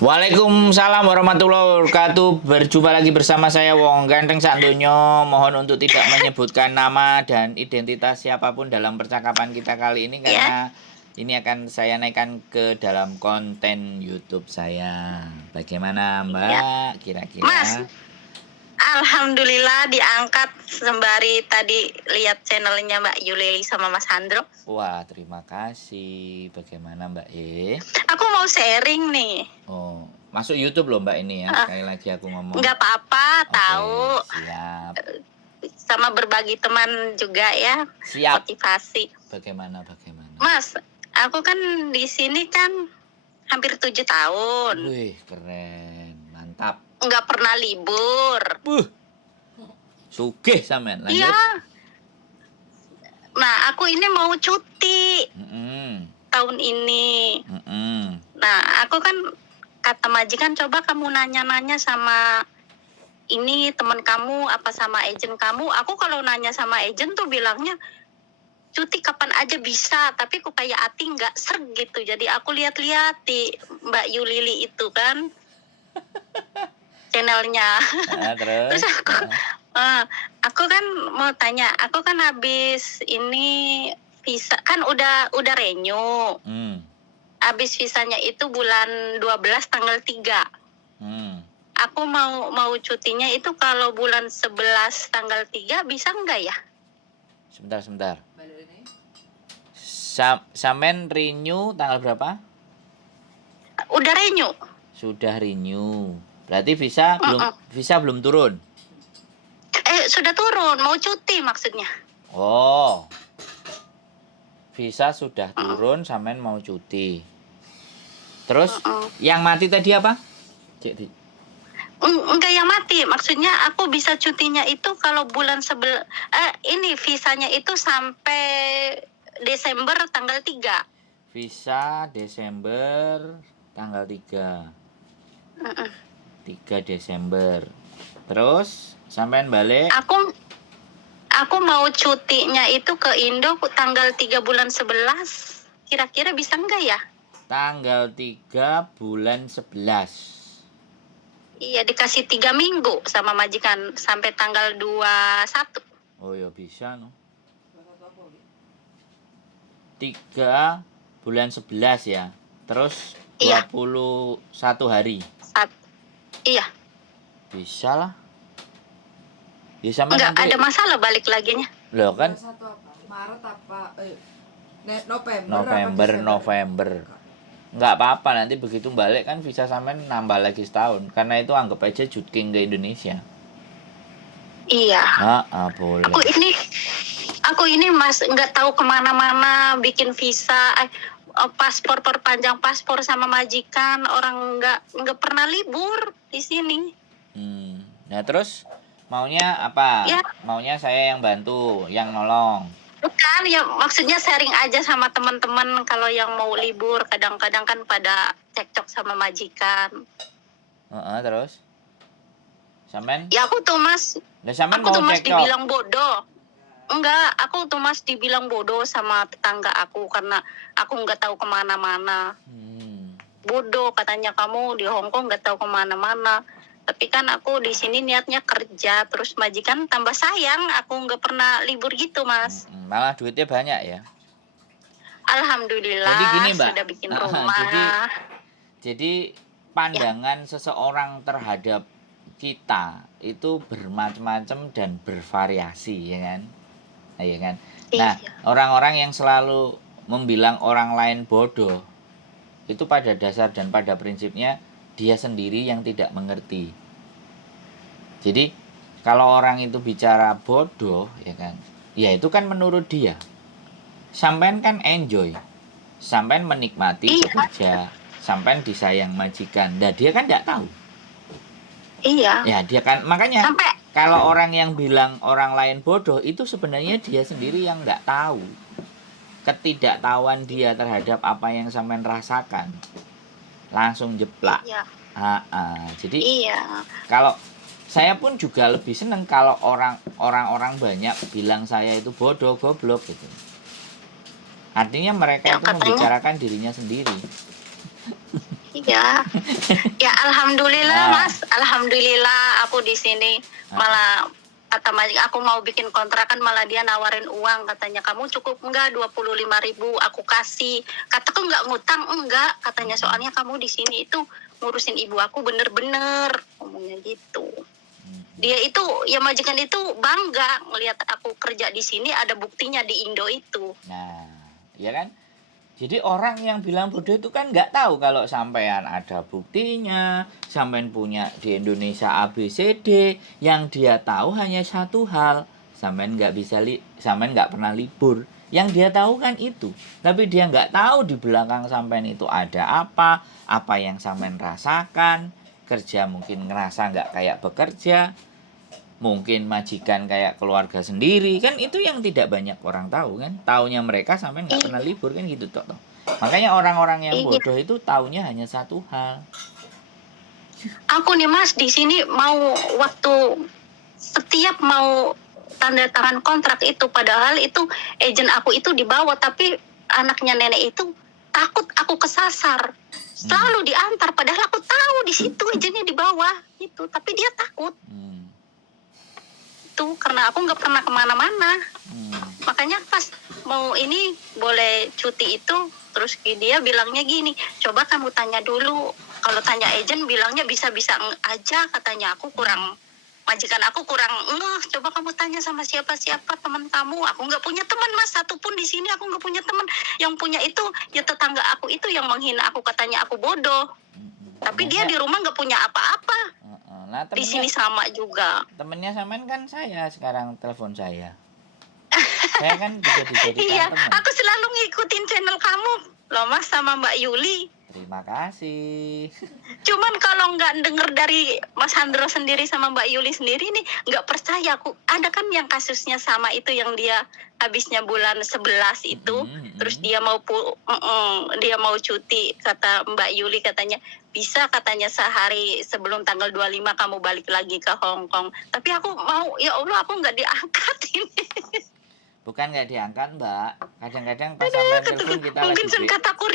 Waalaikumsalam warahmatullahi wabarakatuh. Berjumpa lagi bersama saya Wong Ganteng Sandonyo. Mohon untuk tidak menyebutkan nama dan identitas siapapun dalam percakapan kita kali ini Ya, karena ini akan saya naikkan ke dalam konten YouTube saya. Bagaimana ya. Mbak? Mas, Kira-kira? alhamdulillah diangkat sembari tadi lihat channelnya Mbak Yuleli sama Mas Handro. Wah, terima kasih. Bagaimana Mbak E? Aku mau sharing nih. Oh, masuk YouTube loh Mbak ini ya. Ah, Sekali lagi aku ngomong. nggak apa-apa, Oke, tahu. siap. Sama berbagi teman juga ya, Siap. motivasi. Bagaimana? Mas, aku kan di sini kan hampir 7 tahun. Wih, keren. Mantap. Nggak pernah libur. Sugih sampean. Lanjut. Iya. Nah, aku ini mau cuti tahun ini. Nah, aku kan kata majikan, coba kamu nanya-nanya sama ini teman kamu apa sama agent kamu. Aku kalau nanya sama agent tuh bilangnya cuti kapan aja bisa, tapi kok kayak Ati nggak serg gitu. Jadi aku lihat-lihat di Mbak Yulili itu kan channelnya. Terus? Terus aku kan mau tanya, aku kan habis ini visa kan udah renew. Habis visanya itu bulan 12 tanggal 3. Aku mau cutinya itu kalau bulan 11 tanggal 3 bisa enggak ya? Sebentar. Sampean renew tanggal berapa? Udah renew. Sudah renew. Berarti visa belum turun. Sudah turun, mau cuti maksudnya. Oh. Visa sudah turun, sampean mau cuti. Terus yang mati tadi apa? Enggak yang mati, maksudnya aku bisa cutinya itu kalau bulan ini visanya itu sampai Desember tanggal 3. Visa Desember tanggal 3. 3 Desember. Terus sampean balik? Aku mau cutinya itu ke Indo tanggal 3 bulan 11. Kira-kira bisa enggak ya? Tanggal 3 bulan 11. Iya, dikasih 3 minggu sama majikan sampai tanggal 21. Oh ya bisa no. 3 bulan 11 ya. Terus 21 hari. Iya. Bisa lah. Ya sama Enggak nanti ada masalah balik laginya. loh kan Maret apa November. Enggak apa-apa, nanti begitu balik kan visa sampean nambah lagi setahun. Karena itu anggap aja jutking ke Indonesia. Iya. Boleh. Aku ini Mas nggak tahu kemana-mana bikin visa, paspor, perpanjang paspor sama majikan, orang nggak pernah libur di sini. Nah terus maunya apa? Ya. Maunya saya yang bantu, yang nolong. Bukan, ya maksudnya sharing aja sama teman-teman kalau yang mau libur, kadang-kadang kan pada cekcok sama majikan. Terus? Sampean? Ya aku tuh Mas, dibilang bodoh. Enggak, aku tuh Mas dibilang bodoh sama tetangga aku karena aku nggak tahu kemana-mana. Bodoh katanya, kamu di Hong Kong nggak tahu kemana-mana. Tapi kan aku di sini niatnya kerja, terus majikan tambah sayang, aku nggak pernah libur gitu Mas. Malah duitnya banyak ya? Alhamdulillah. Jadi gini Mbak, sudah bikin rumah. Jadi pandangan seseorang terhadap kita itu bermacam-macam dan bervariasi ya kan? Ya kan? Nah, orang-orang yang selalu membilang orang lain bodoh itu pada dasar dan pada prinsipnya dia sendiri yang tidak mengerti. Jadi kalau orang itu bicara bodoh ya kan, ya itu kan menurut dia. Sampean kan enjoy, sampean menikmati bekerja, sampean disayang majikan. Nah dia kan tidak tahu. Iya. Ya dia kan, makanya kalau orang yang bilang orang lain bodoh itu sebenarnya dia sendiri yang nggak tahu. Ketidaktahuan dia terhadap apa yang sampean rasakan langsung jeplak. Iya. Jadi kalau saya pun juga lebih seneng kalau orang-orang banyak bilang saya itu bodoh, goblok gitu. Artinya mereka itu membicarakan dirinya sendiri. Iya. Ya alhamdulillah Nah. Mas, alhamdulillah aku di sini malah kata Mas aku mau bikin kontrakan malah dia nawarin uang katanya kamu cukup enggak 25.000 aku kasih. Kataku enggak ngutang enggak katanya soalnya kamu di sini itu ngurusin ibu aku bener-bener ngomongnya gitu. Dia itu ya majikan itu bangga ngelihat aku kerja di sini ada buktinya di Indo itu. Nah, ya kan? Jadi orang yang bilang bodoh itu kan nggak tahu kalau sampean ada buktinya, sampean punya di Indonesia ABCD, yang dia tahu hanya satu hal, sampean nggak pernah libur. Yang dia tahu kan itu, tapi dia nggak tahu di belakang sampean itu ada apa yang sampean rasakan, kerja mungkin ngerasa nggak kayak bekerja, mungkin majikan kayak keluarga sendiri, kan itu yang tidak banyak orang tahu kan. Taunya mereka sampai nggak pernah libur kan gitu toh. Makanya orang-orang yang bodoh itu taunya hanya satu hal. Aku nih Mas di sini mau waktu setiap mau tanda tangan kontrak itu padahal itu agent aku itu dibawa tapi anaknya nenek itu takut aku kesasar. Selalu diantar padahal aku tahu di situ agentnya di bawah itu tapi dia takut. Itu karena aku nggak pernah kemana-mana. Makanya pas mau ini boleh cuti itu terus dia bilangnya gini, coba kamu tanya dulu. Kalau tanya agent bilangnya bisa-bisa aja katanya aku kurang majikan aku kurang coba kamu tanya sama siapa-siapa teman kamu. Aku nggak punya teman Mas satupun di sini aku nggak punya teman. Yang punya itu ya tetangga aku itu yang menghina aku katanya aku bodoh. Tapi dia di rumah nggak punya apa-apa. Nah, di sini sama juga. Temennya sampean kan saya sekarang telepon saya. Saya kan juga dijadikan iya, teman. aku selalu ngikutin channel kamu loh Mas sama Mbak Yuli. Terima kasih. Cuman kalau nggak denger dari Mas Handro sendiri sama Mbak Yuli sendiri nih nggak percaya aku. Ada kan yang kasusnya sama itu yang dia habisnya bulan 11 itu, terus dia mau cuti kata Mbak Yuli katanya bisa katanya sehari sebelum tanggal 25 kamu balik lagi ke Hong Kong. Tapi aku mau ya Allah aku nggak diangkat ini. Bukan nggak diangkat Mbak, kadang-kadang pas sampai telepon kita mungkin lagi kata aku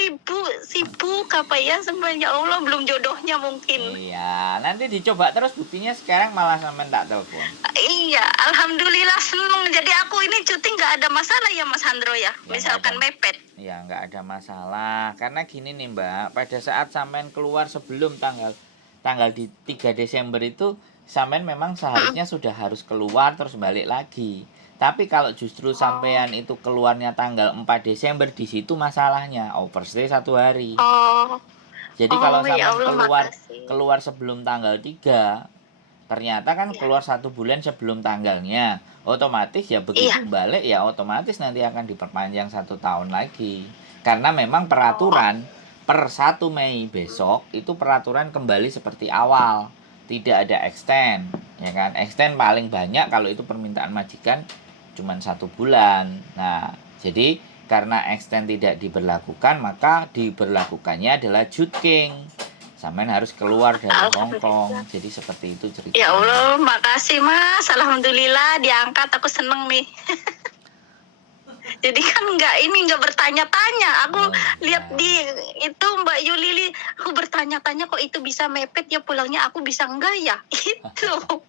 sibuk apa ya sebenarnya Allah belum jodohnya mungkin. Iya, nanti dicoba terus buktinya sekarang malah sampai tak telepon. Iya, alhamdulillah seneng. Jadi aku ini cuti nggak ada masalah ya Mas Handro ya, misalkan mepet. Iya, nggak ada masalah. Karena gini nih Mbak, pada saat sampean keluar sebelum tanggal di 3 Desember itu, sampean memang seharusnya sudah harus keluar terus balik lagi. Tapi kalau justru sampean itu keluarnya tanggal 4 Desember, di situ masalahnya overstay 1 hari. Jadi kalau sampean keluar sebelum tanggal 3, ternyata kan keluar 1 bulan sebelum tanggalnya, otomatis ya begitu balik ya otomatis nanti akan diperpanjang 1 tahun lagi. Karena memang peraturan per 1 Mei besok itu peraturan kembali seperti awal, tidak ada extend, ya kan? Extend paling banyak kalau itu permintaan majikan cuma 1 bulan. Nah, jadi karena extend tidak diberlakukan, maka diberlakukannya adalah jutking. Sampean harus keluar dari Hong Kong. Jadi seperti itu ceritanya. Ya Allah, makasih Mas. Alhamdulillah diangkat, aku seneng nih. Jadi kan nggak bertanya-tanya. Aku lihat di itu Mbak Yuli, aku bertanya-tanya kok itu bisa mepet ya pulangnya aku bisa enggak ya? Itu.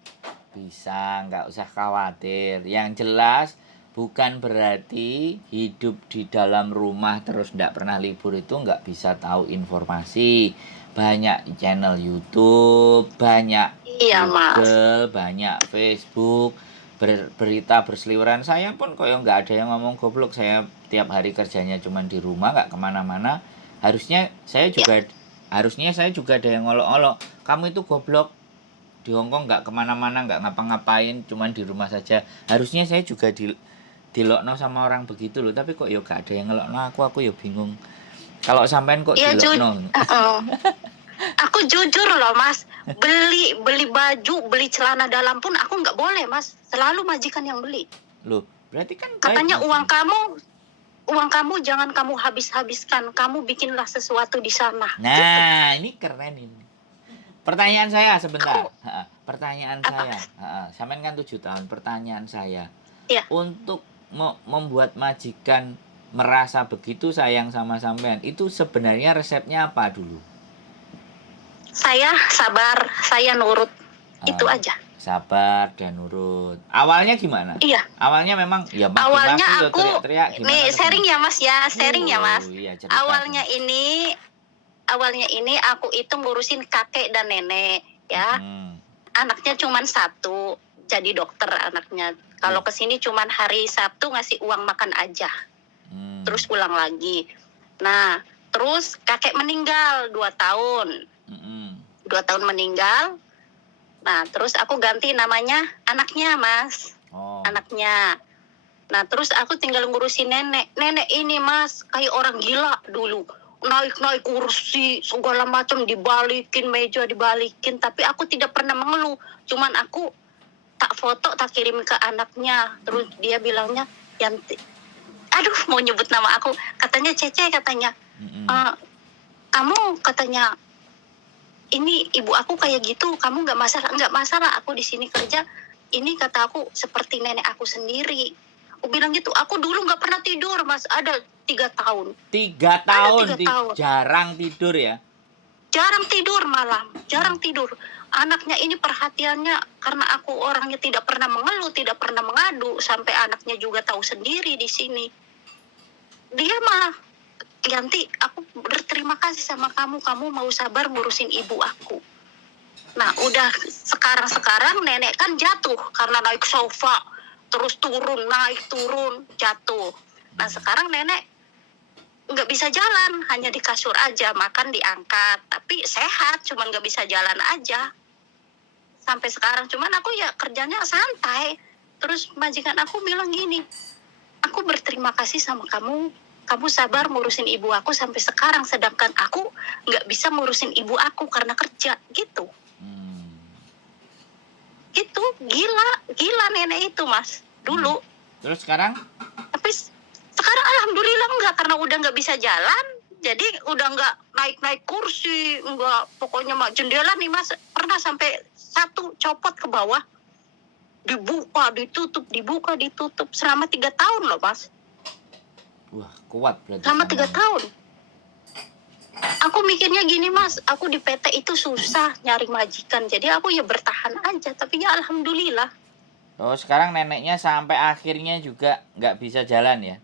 Bisa, nggak usah khawatir. Yang jelas bukan berarti hidup di dalam rumah terus nggak pernah libur itu nggak bisa tahu informasi. Banyak channel YouTube, banyak Google, banyak Facebook, berita berseliweran. Saya pun kok nggak ada yang ngomong goblok. Saya tiap hari kerjanya cuma di rumah, nggak kemana-mana. Harusnya saya juga ada yang ngolok-ngolok. Kamu itu goblok. Di Hongkong nggak kemana-mana, nggak ngapa-ngapain, cuman di rumah saja. Harusnya saya juga dilokno sama orang begitu loh, tapi kok ya gak ada yang ngelokno aku ya bingung. Kalau sampean kok dilokno. Aku jujur loh Mas, beli baju, beli celana dalam pun aku nggak boleh Mas, selalu majikan yang beli. Loh, berarti kan katanya uang kamu jangan kamu habis-habiskan, kamu bikinlah sesuatu di sana. Nah, ini keren ini. Pertanyaan saya sebentar. Pertanyaan saya. Sampean kan 7 tahun. Pertanyaan saya. Ya. Untuk membuat majikan merasa begitu sayang sama sampean, itu sebenarnya resepnya apa dulu? Saya sabar, saya nurut. Itu Ah, aja. sabar dan nurut. Awalnya gimana? Iya. Awalnya memang ya Awalnya maki-maki, ya aku teriak-teriak nih gimana atau sharing gimana? ya Mas ya, sharing ya Mas. Oh iya, cerita dong. Awalnya ini aku itu ngurusin kakek dan nenek ya. Hmm. Anaknya cuma satu, jadi dokter anaknya. Kalau Oh. kesini cuma hari Sabtu ngasih uang makan aja, terus pulang lagi. Nah, terus kakek meninggal 2 tahun. 2 tahun meninggal. Nah, terus aku ganti namanya anaknya, Mas. Oh. Anaknya. Nah, terus aku tinggal ngurusin nenek. Nenek ini, Mas, kayak orang gila dulu. Naik-naik kursi, segala macam dibalikin, meja dibalikin. Tapi aku tidak pernah mengeluh. Cuman aku tak foto, tak kirim ke anaknya. Terus dia bilangnya, Yanti, aduh mau nyebut nama aku. Katanya Cece, katanya. Kamu katanya, ini ibu aku kayak gitu, kamu nggak masalah aku di sini kerja, ini kata aku seperti nenek aku sendiri. Aku bilang gitu, aku dulu nggak pernah tidur Mas, ada 3 tahun. 3 tahun, jarang tidur ya? Jarang tidur malam, jarang tidur. Anaknya ini perhatiannya, karena aku orangnya tidak pernah mengeluh, tidak pernah mengadu, sampai anaknya juga tahu sendiri di sini. Dia malah, Yanti, aku berterima kasih sama kamu mau sabar ngurusin ibu aku. Nah, udah sekarang nenek kan jatuh karena naik sofa, terus turun, naik turun, jatuh. Nah, sekarang nenek nggak bisa jalan, hanya di kasur aja, makan diangkat, tapi sehat, cuman nggak bisa jalan aja. Sampai sekarang, cuman aku ya kerjanya santai. Terus majikan aku bilang gini, aku berterima kasih sama kamu sabar ngurusin ibu aku sampai sekarang, sedangkan aku nggak bisa ngurusin ibu aku karena kerja, gitu. Itu gila nenek itu Mas dulu. Terus sekarang? Tapi sekarang alhamdulillah enggak, karena udah nggak bisa jalan, jadi udah nggak naik kursi, enggak, pokoknya mah jendela nih Mas pernah sampai satu copot ke bawah, dibuka ditutup selama 3 tahun loh Mas. Wah, kuat berarti. Selama 3 tahun. Aku mikirnya gini Mas, aku di PT itu susah nyari majikan, jadi aku ya bertahan aja, tapi ya alhamdulillah. Oh, sekarang neneknya sampai akhirnya juga nggak bisa jalan ya?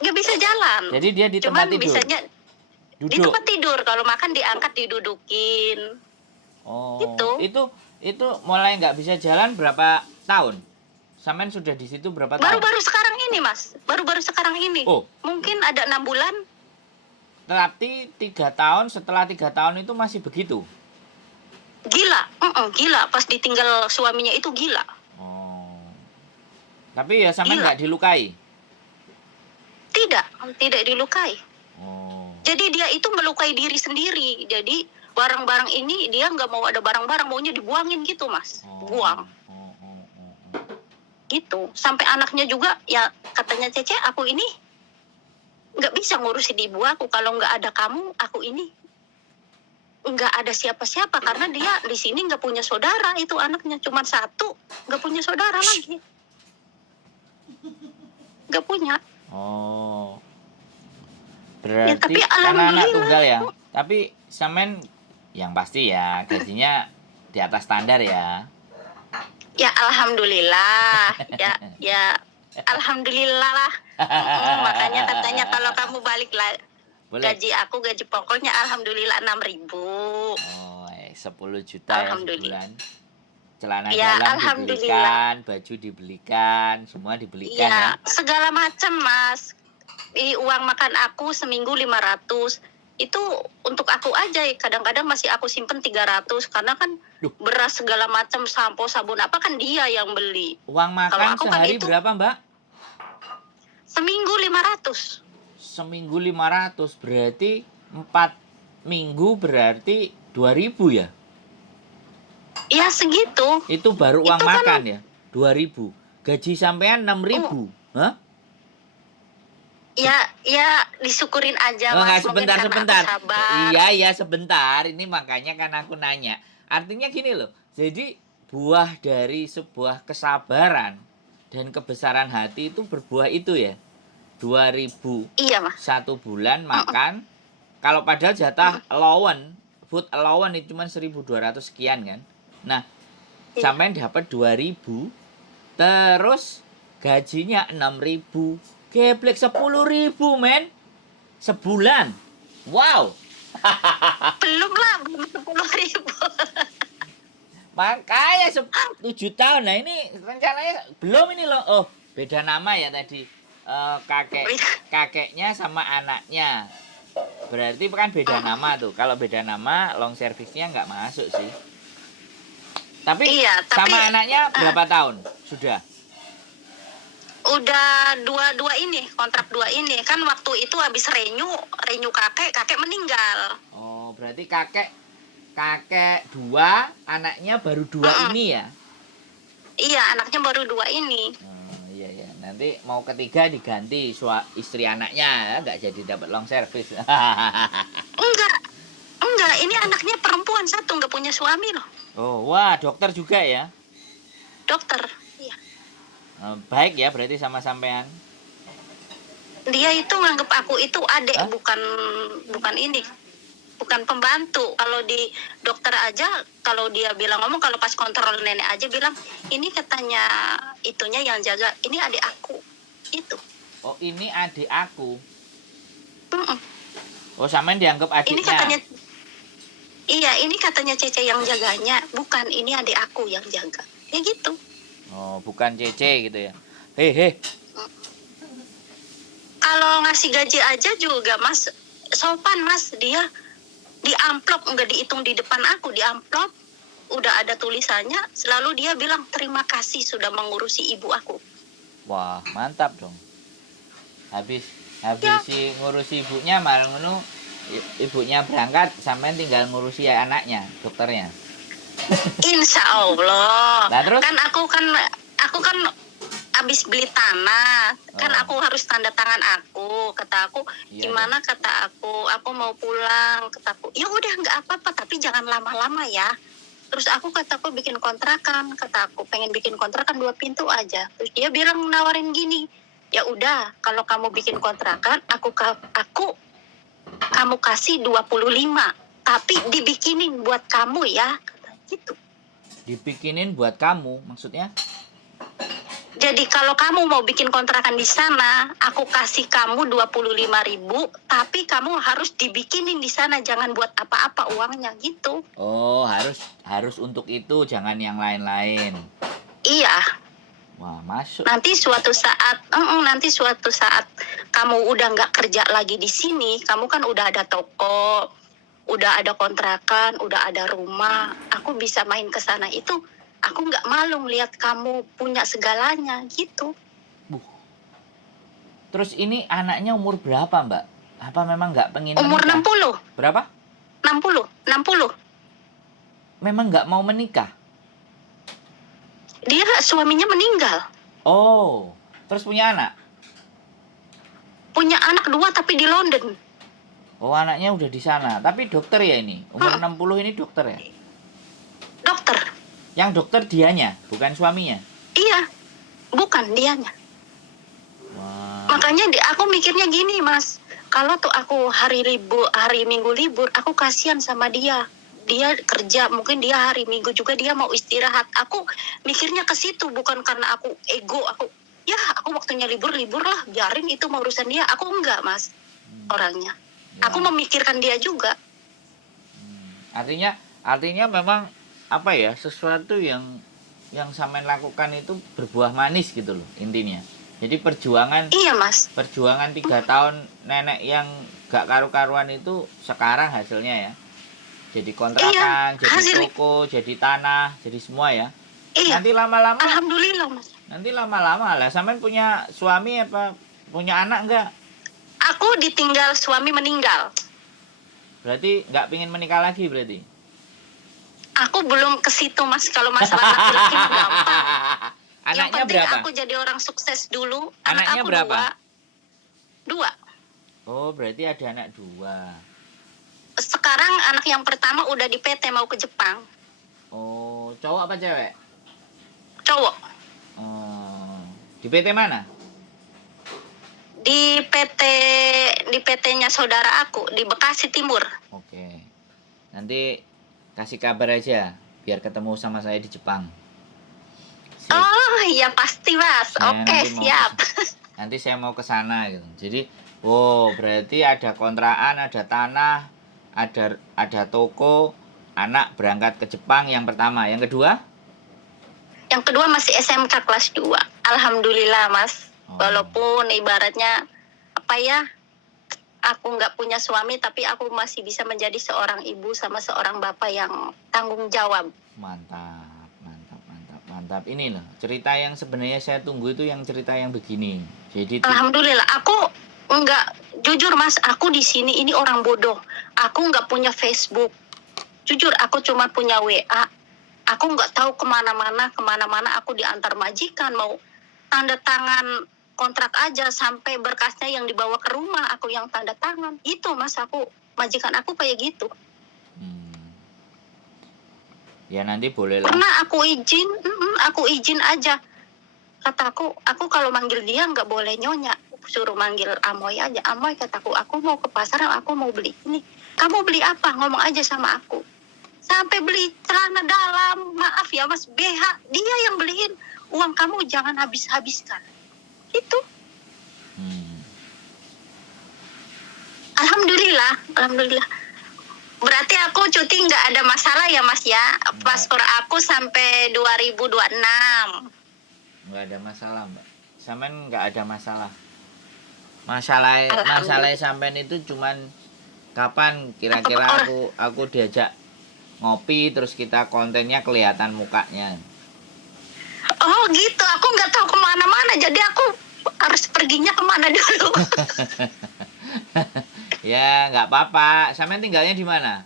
Nggak bisa jalan. Jadi dia di tempat tidur? Bisanya duduk. Di tempat tidur, kalau makan diangkat didudukin. Oh, gitu. Itu mulai nggak bisa jalan berapa tahun? Sampean sudah di situ berapa tahun? Baru-baru sekarang ini Mas, baru-baru sekarang ini. Oh. Mungkin ada 6 bulan. Tapi 3 tahun, setelah 3 tahun itu masih begitu? Gila, gila. Pas ditinggal suaminya itu gila. Oh. Tapi ya sampean nggak dilukai? Tidak dilukai. Oh. Jadi dia itu melukai diri sendiri. Jadi barang-barang ini dia nggak mau ada barang-barang, maunya dibuangin gitu Mas. Buang. Gitu. Sampai anaknya juga ya katanya Cece, aku ini nggak bisa ngurusin ibu aku, kalau nggak ada kamu, aku ini nggak ada siapa-siapa, karena dia di sini nggak punya saudara, itu anaknya cuma satu, nggak punya saudara lagi, nggak punya. Oh, berarti ya, tapi anak tunggal ya. Tapi sampean yang pasti ya gajinya di atas standar ya. Ya alhamdulillah, ya alhamdulillah lah. Makanya katanya kalau kamu balik lah, gaji aku, gaji pokoknya alhamdulillah 6.000. Oh, 10 juta ya sebulan. Celana ya, dalam dibelikan, baju dibelikan, semua dibelikan ya. Segala macam Mas. Uang makan aku seminggu 500. Itu untuk aku aja, kadang-kadang masih aku simpen 300, karena kan beras segala macam, sampo, sabun apa kan dia yang beli. Uang makan sehari kan berapa Mbak? Seminggu 500. Seminggu 500 berarti 4 minggu berarti 2.000 ya? Ya segitu. Itu baru uang itu makan kan, ya? 2.000. Gaji sampean 6.000. Hah? Ya disyukurin aja Mas. Sebentar. Iya sebentar. Ini makanya kan aku nanya. Artinya gini loh. Jadi buah dari sebuah kesabaran dan kebesaran hati itu berbuah itu ya. 2.000. Iya Mas. 1 bulan makan. Kalau padahal jatah lowen food allowance itu cuma 1.200 sekian kan. Nah, Iya. sampean dapat 2.000, terus gajinya 6.000. Geblek 10.000, men. Sebulan. Wow. Belum lah, belum 10.000. Makanya 7 tahun. Nah, ini rencananya belum ini loh. Oh, beda nama ya tadi. Kakeknya sama anaknya. Berarti kan beda nama tuh. Kalau beda nama, long service-nya nggak masuk sih. Tapi, Iya, tapi sama anaknya berapa tahun? Sudah. udah dua ini, kontrak 2 ini. Kan waktu itu habis renew kakek meninggal. Oh, berarti kakek 2, anaknya baru 2 ini ya? Iya, anaknya baru 2 ini. Oh, iya ya. Nanti mau ketiga diganti istri anaknya ya, nggak jadi dapat long service. Enggak, ini anaknya perempuan satu, nggak punya suami loh. Oh, wah, dokter juga ya? Dokter. Iya. Baik ya berarti sama sampean. Dia itu nganggep aku itu adik, Hah? bukan ini. Bukan pembantu. Kalau di dokter aja, kalau dia bilang ngomong, kalau pas kontrol nenek aja bilang, ini katanya itunya yang jaga, ini adik aku. Itu. Oh, ini adik aku. Mm-mm. Oh, sampean dianggap Ini adiknya. katanya, iya, ini katanya Cece yang jaganya, bukan, ini adik aku yang jaga. Ya gitu. Oh, bukan Cece gitu ya. Heh. Kalau ngasih gaji aja juga Mas, sopan Mas, dia di amplop, nggak dihitung di depan aku, di amplop udah ada tulisannya, selalu dia bilang terima kasih sudah mengurusi ibu aku. Wah, mantap dong. Habis Ya. si ngurusi ibunya malah ngono, ibunya berangkat, sampean tinggal ngurusi anaknya, dokternya. Insya Allah. Nah, terus? Kan aku kan habis beli tanah, kan Oh. aku harus tanda tangan aku. Kata aku, Iya, gimana kata aku mau pulang. Kata aku, ya udah nggak apa-apa, tapi jangan lama-lama ya. Terus aku kataku bikin kontrakan, kata aku pengen bikin kontrakan 2 pintu aja. Terus dia bilang nawarin gini, ya udah kalau kamu bikin kontrakan, aku kamu kasih 25, tapi dibikinin buat kamu ya, kata gitu. Dibikinin buat kamu, maksudnya? Jadi kalau kamu mau bikin kontrakan di sana, aku kasih kamu 25.000, tapi kamu harus dibikinin di sana, jangan buat apa-apa uangnya gitu. Oh, harus untuk itu, jangan yang lain-lain. Iya, Wah, masuk. nanti suatu saat kamu udah nggak kerja lagi di sini, kamu kan udah ada toko, udah ada kontrakan, udah ada rumah, aku bisa main ke sana itu. Aku nggak malu lihat kamu punya segalanya gitu. Terus ini anaknya umur berapa, Mbak? Apa memang nggak pengen Umur menikah? 60. Berapa? 60. Memang nggak mau menikah? Dia suaminya meninggal. Oh, terus punya anak? Punya anak 2 tapi di London. Oh, anaknya udah di sana. Tapi dokter ya ini? Umur 60 ini dokter ya? Dokter. Yang dokter dianya, bukan suaminya? Iya, bukan dianya. Wah. Makanya aku mikirnya gini Mas, kalau tuh aku hari Minggu libur, aku kasihan sama dia. Dia kerja, mungkin dia hari Minggu juga dia mau istirahat. Aku mikirnya ke situ, bukan karena aku ego. Aku waktunya libur lah, biarin itu mau urusan dia. Aku enggak Mas, orangnya. Ya. Aku memikirkan dia juga. Artinya memang apa ya, sesuatu yang sampean lakukan itu berbuah manis gitu loh intinya. Jadi perjuangan Iya Mas. 3 tahun nenek yang gak karu-karuan itu sekarang hasilnya ya. Jadi kontrakan, Iya, jadi toko, jadi tanah, jadi semua ya. Iya. Nanti lama-lama Alhamdulillah Mas. lah sampean punya suami apa punya anak enggak? Aku ditinggal suami meninggal. Berarti nggak pingin menikah lagi berarti? Aku belum ke situ Mas, kalau masalah laki-laki gampang. Yang Anaknya penting berapa? aku jadi orang sukses dulu. Anaknya Anak aku berapa? 2. Oh, berarti ada anak 2. Sekarang anak yang pertama udah di PT mau ke Jepang. Oh, cowok apa cewek? Cowok. Oh, di PT mana? Di PT-nya saudara aku di Bekasi Timur. Oke. Nanti kasih kabar aja biar ketemu sama saya di Jepang. Oh iya pasti Mas. Saya Oke siap. Nanti saya mau ke sana gitu. Jadi, berarti ada kontrakan, ada tanah, ada toko, anak berangkat ke Jepang yang pertama. Yang kedua? Yang kedua masih SMK kelas 2. Alhamdulillah Mas. Oh. Walaupun ibaratnya apa ya? Aku nggak punya suami tapi aku masih bisa menjadi seorang ibu sama seorang bapak yang tanggung jawab. Mantap, mantap, mantap, mantap. Ini loh, cerita yang sebenarnya saya tunggu itu yang cerita yang begini. Jadi Alhamdulillah, aku nggak jujur Mas, aku di sini ini orang bodoh. Aku nggak punya Facebook. Jujur, aku cuma punya WA. Aku nggak tahu kemana-mana aku diantar majikan, mau tanda tangan kontrak aja sampai berkasnya yang dibawa ke rumah aku yang tanda tangan. Itu Mas, majikan aku kayak gitu. Ya nanti boleh lah. Pernah aku izin aja. Kataku, aku kalau manggil dia nggak boleh nyonya, suruh manggil Amoy aja. Amoy, kataku, aku mau ke pasar, aku mau beli ini. Kamu beli apa? Ngomong aja sama aku. Sampai beli celana dalam, maaf ya Mas, BH, dia yang beliin. Uang kamu jangan habis-habiskan. Itu. Alhamdulillah. Berarti aku cuti nggak ada masalah ya Mas ya? Paspor aku sampai 2026. Nggak ada masalah Mbak. Sampean nggak ada masalah. Masalah sampean itu cuman kapan kira-kira aku diajak ngopi terus kita kontennya kelihatan mukanya. Oh gitu, aku nggak tahu kemana-mana, jadi aku harus perginya kemana dulu. Ya nggak apa-apa. Sampean tinggalnya di mana?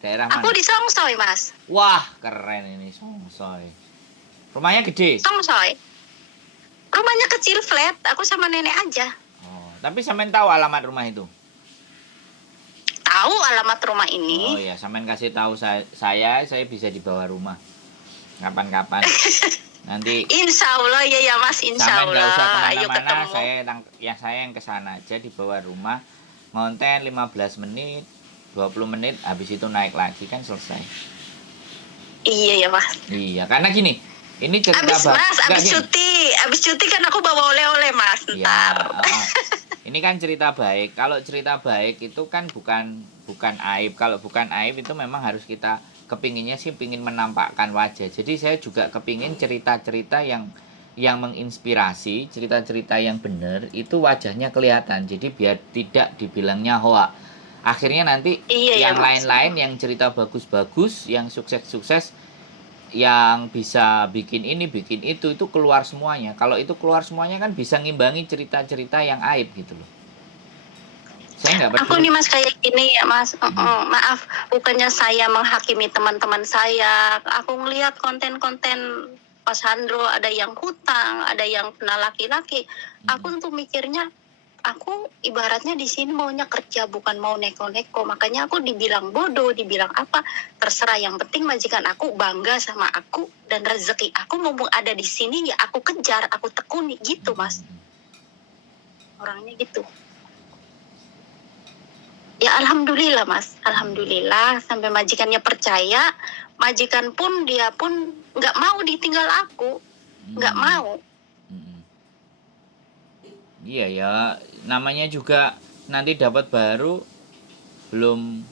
Daerah mana? Aku di Songsoy Mas. Wah keren ini Songsoy. Rumahnya gede? Songsoy. Rumahnya kecil flat, aku sama nenek aja. Oh, tapi sampean tahu alamat rumah itu? Tahu alamat rumah ini. Oh ya, sampean kasih tahu saya bisa dibawa rumah. Kapan-kapan. Nanti Insya Allah ya Mas, insya Allah. Sampean nggak usah kemana-mana, saya yang kesana aja dibawa rumah. Ngonten 15 menit, 20 menit, habis itu naik lagi kan selesai. Iya ya Mas. Iya, karena gini, ini cerita abis cuti kan aku bawa oleh-oleh Mas, ntar. Ya, ini kan cerita baik. Kalau cerita baik itu kan bukan aib. Kalau bukan aib itu memang harus kita kepinginnya sih pingin menampakkan wajah. Jadi saya juga kepingin cerita-cerita yang menginspirasi, cerita-cerita yang benar itu wajahnya kelihatan. Jadi biar tidak dibilangnya hoak. Akhirnya nanti yang lain-lain yang cerita bagus-bagus, yang sukses-sukses, yang bisa bikin ini bikin itu keluar semuanya. Kalau itu keluar semuanya kan bisa ngimbangi cerita-cerita yang aib gitu loh. Saya nggak peduli. Aku nih Mas kayak gini ya Mas. Maaf, bukannya saya menghakimi teman-teman saya. Aku ngelihat konten-konten Mas Handro, ada yang hutang, ada yang kena laki-laki. Aku tuh mikirnya, aku ibaratnya di sini maunya kerja, bukan mau neko-neko. Makanya aku dibilang bodoh, dibilang apa, terserah. Yang penting majikan aku bangga sama aku, dan rezeki aku mumpung ada di sini ya aku kejar, aku tekuni gitu Mas. Orangnya gitu. Ya alhamdulillah Mas, alhamdulillah sampai majikannya percaya. Majikan pun dia pun nggak mau ditinggal aku, nggak mau. Iya ya, namanya juga nanti dapat baru, belum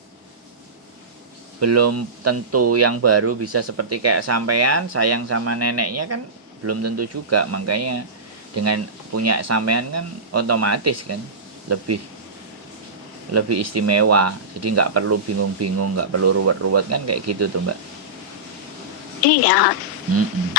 tentu yang baru bisa seperti kayak sampean sayang sama neneknya kan belum tentu juga. Makanya dengan punya sampean kan otomatis kan lebih istimewa. Jadi nggak perlu bingung-bingung, nggak perlu ruwet-ruwet kan kayak gitu tuh Mbak. Iya.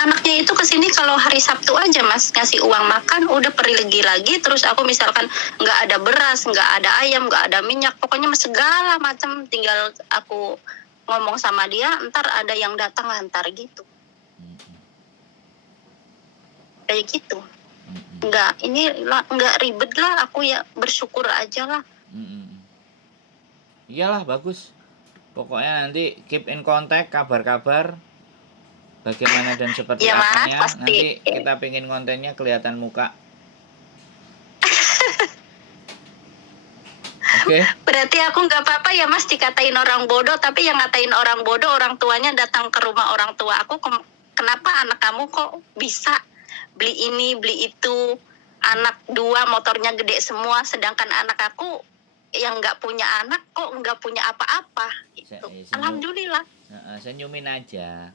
Anaknya itu kesini kalau hari Sabtu aja Mas, ngasih uang makan udah pergi lagi. Terus aku misalkan nggak ada beras, nggak ada ayam, nggak ada minyak, pokoknya segala macam. Tinggal aku ngomong sama dia, ntar ada yang datang antar gitu. Kayak gitu. Nggak ribet lah, aku ya bersyukur aja lah. Iyalah bagus. Pokoknya nanti keep in contact, kabar-kabar bagaimana dan seperti ya, apanya. Mas, nanti kita pengen kontennya kelihatan muka. Oke. Berarti aku nggak apa-apa ya Mas dikatain orang bodoh, tapi yang ngatain orang bodoh orang tuanya datang ke rumah orang tua aku, kenapa anak kamu kok bisa beli ini beli itu, anak 2 motornya gede semua, sedangkan anak aku yang nggak punya anak kok nggak punya apa-apa gitu. Alhamdulillah. Senyumin aja.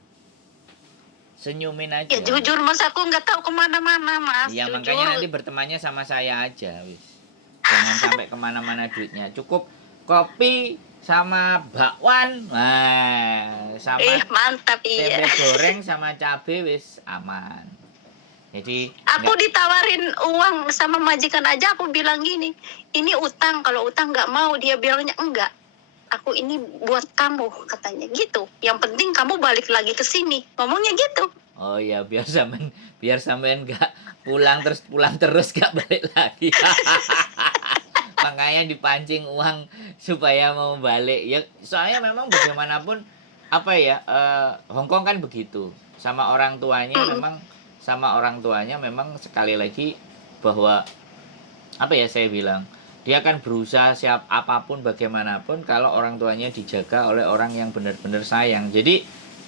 Senyumin aja. Ya jujur Mas, aku nggak tahu kemana-mana Mas. Iya, jujur. makanya nanti bertemannya sama saya aja, wis. Jangan sampai kemana-mana duitnya. Cukup kopi sama bakwan, sama Mantap iya. tempe goreng sama cabai, wis aman. Jadi aku ditawarin uang sama majikan aja, aku bilang gini, ini utang, kalau utang nggak mau, dia bilangnya enggak. Aku ini buat kamu katanya gitu. Yang penting kamu balik lagi ke sini. Ngomongnya gitu. Oh iya, biar sampean nggak pulang terus gak balik lagi. Makanya dipancing uang supaya mau balik. Ya soalnya memang bagaimanapun apa ya, Hongkong kan begitu. Sama orang tuanya memang sekali lagi bahwa apa ya saya bilang, dia akan berusaha siap apapun bagaimanapun kalau orang tuanya dijaga oleh orang yang benar-benar sayang. Jadi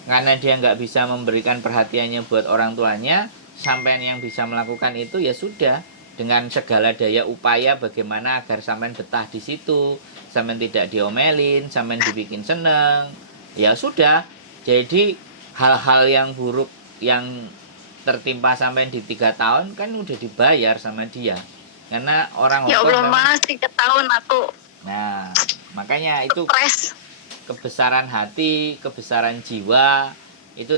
karena dia nggak bisa memberikan perhatiannya buat orang tuanya, sampean yang bisa melakukan itu ya sudah, dengan segala daya upaya bagaimana agar sampean betah di situ, sampean tidak diomelin, sampean dibikin seneng, ya sudah. Jadi hal-hal yang buruk yang tertimpa sampean di 3 tahun kan udah dibayar sama dia. Karena orang ya Hongkong Allah Mas, 3 tahun aku. Nah, makanya itu Stres. kebesaran hati, kebesaran jiwa itu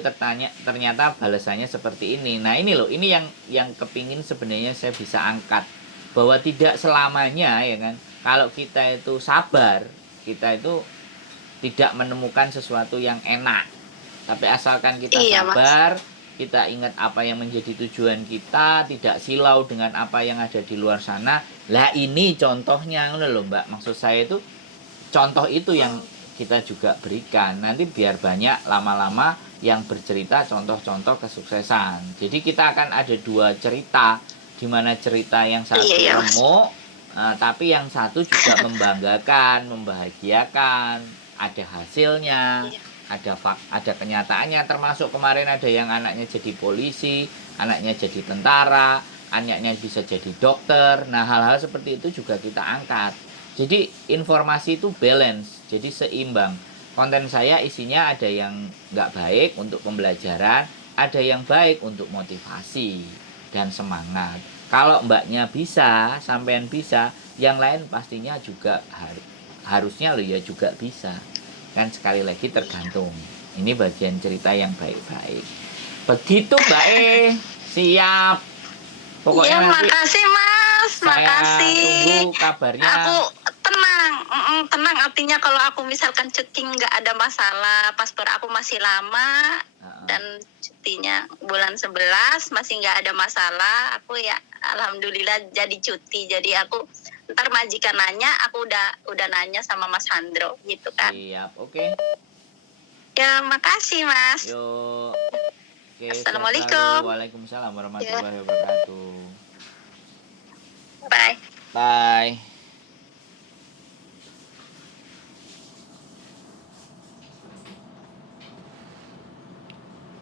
ternyata balasannya seperti ini. Nah, ini loh, ini yang kepingin sebenarnya saya bisa angkat, bahwa tidak selamanya ya kan, kalau kita itu sabar, kita itu tidak menemukan sesuatu yang enak. Tapi asalkan kita sabar, kita ingat apa yang menjadi tujuan kita, tidak silau dengan apa yang ada di luar sana. Lah ini contohnya loh Mbak, maksud saya itu contoh itu yang kita juga berikan. Nanti biar banyak lama-lama yang bercerita contoh-contoh kesuksesan. Jadi kita akan ada 2 cerita, di mana cerita yang satu remuk, tapi yang satu juga membanggakan, membahagiakan, ada hasilnya. Ada kenyataannya, termasuk kemarin ada yang anaknya jadi polisi, anaknya jadi tentara, anaknya bisa jadi dokter. Nah, hal-hal seperti itu juga kita angkat. Jadi informasi itu balance, jadi seimbang. Konten saya isinya ada yang nggak baik untuk pembelajaran, ada yang baik untuk motivasi dan semangat. Kalau mbaknya bisa, sampean bisa, yang lain pastinya juga harusnya lo ya juga bisa. Kan sekali lagi tergantung. Ini bagian cerita yang baik-baik. Begitu Mbak siap. Pokoknya ya, makasih Mas, makasih. Tunggu kabarnya. Aku tenang artinya kalau aku misalkan cuti nggak ada masalah, paspor aku masih lama dan cutinya bulan 11 masih nggak ada masalah, aku ya alhamdulillah jadi cuti. Jadi aku ntar majikan nanya, aku udah nanya sama Mas Handro gitu kan. Siap, oke. Ya makasih Mas. Yuk. Oke, Assalamualaikum. Waalaikumsalam warahmatullahi wabarakatuh. Bye. Bye.